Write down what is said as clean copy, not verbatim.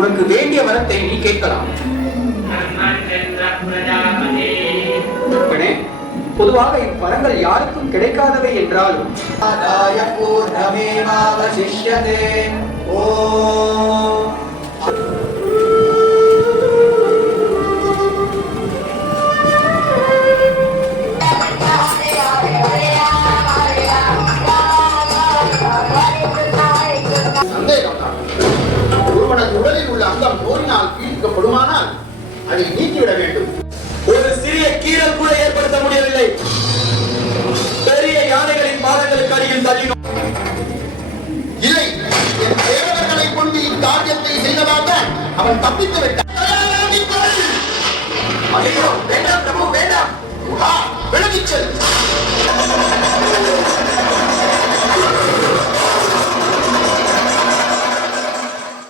உனக்கு வேண்டிய வரத்தை நீ கேட்கலாம். பொதுவாக இவ்வரங்கள் யாருக்கும் கிடைக்காதவை என்றாலும் ஒருவனது உடலில் உள்ள அங்கம் நோயினால் பீடிக்கப்படுமானால் அதை நீக்கிவிட வேண்டும். ஒரு சிறிய கீறல் கூட ஏற்படுத்த முடியவில்லை. பெரிய யானைகளின் பாதங்களுக்கு அடியில் தள்ளினோம். இல்லை, என் தேவர்களை கொண்டு இக்காரியத்தை செய்ததாக அவன் தப்பித்து விட்டான். வேண்டாம் பிரபு, வேண்டாம். விலகிச் செல்.